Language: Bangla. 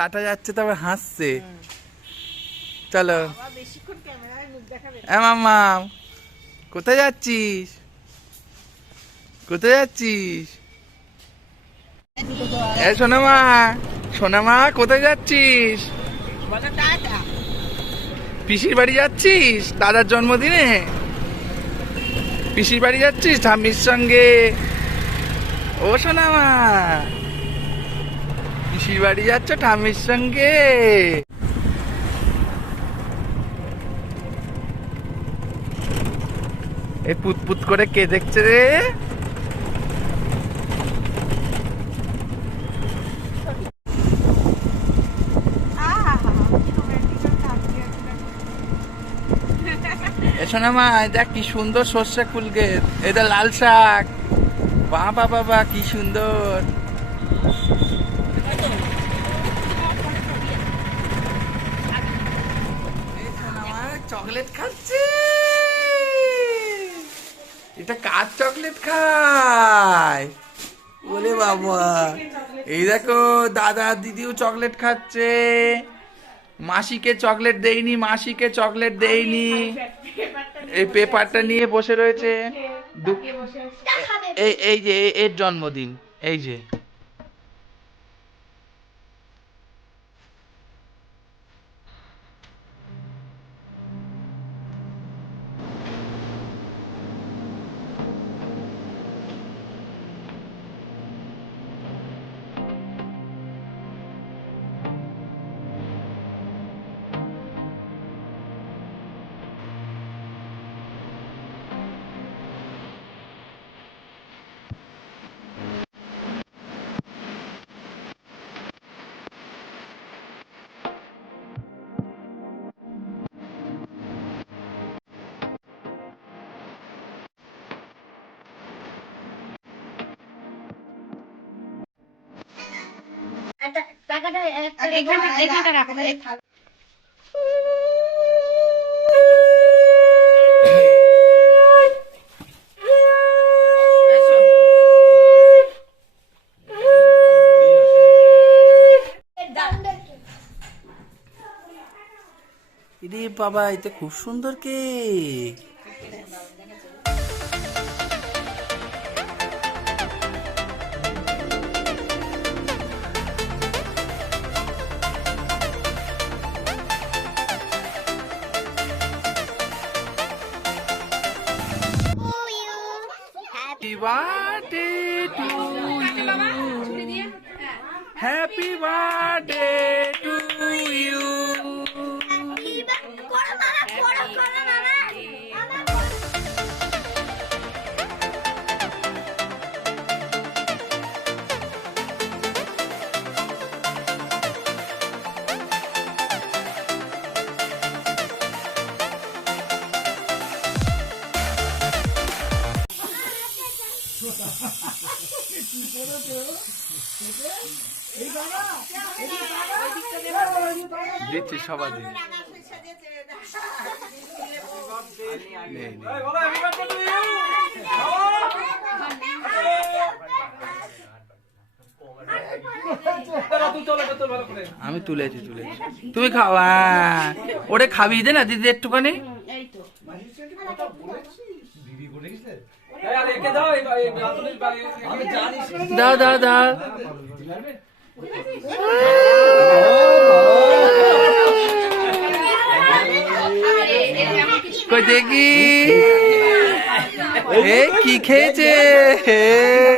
টাটা যাচ্ছে তবে হাসছে। চলো মাম্মা, কোথায় যাচ্ছিস? কোথায় যাচ্ছিস? সোনামা, সোনামা কোথায় যাচ্ছিস? পিসির বাড়ি যাচ্ছিস দাদার জন্মদিনে? পিসির বাড়ি যাচ্ছিস ঠাম্মির সঙ্গে? ও সোনামা, পিসির বাড়ি যাচ্ছ ঠাম্মির সঙ্গে? এ পুত পুত করে কে দেখছে রে? সোনামা দেখ কি সুন্দর সর্ষে ফুল গাছ, এটা লাল শাক। বাবা বাবা কি সুন্দর। চকলেট খাচ্ছে, এটা কার চকলেট খায়? ওরে বাবা, এই দেখো দাদা দিদিও চকলেট খাচ্ছে। মাসিকে চকলেট দেইনি, মাসিকে চকলেট দেইনি। এই পেপারটা নিয়ে বসে রয়েছে। এই যে এর জন্মদিন, এই যে এখানটা রাখো। রে বাবা, এটা খুব সুন্দর cake. Happy birthday to you. Happy birthday to you. দিচ্ছি সবাই দিন। আমি তুলেছি তুলেছি, তুমি খাও। ওরে খাবি দে না দিদি একটুখানি। দাও দাও দাও। কই দেখি, এ কি খেয়েছে?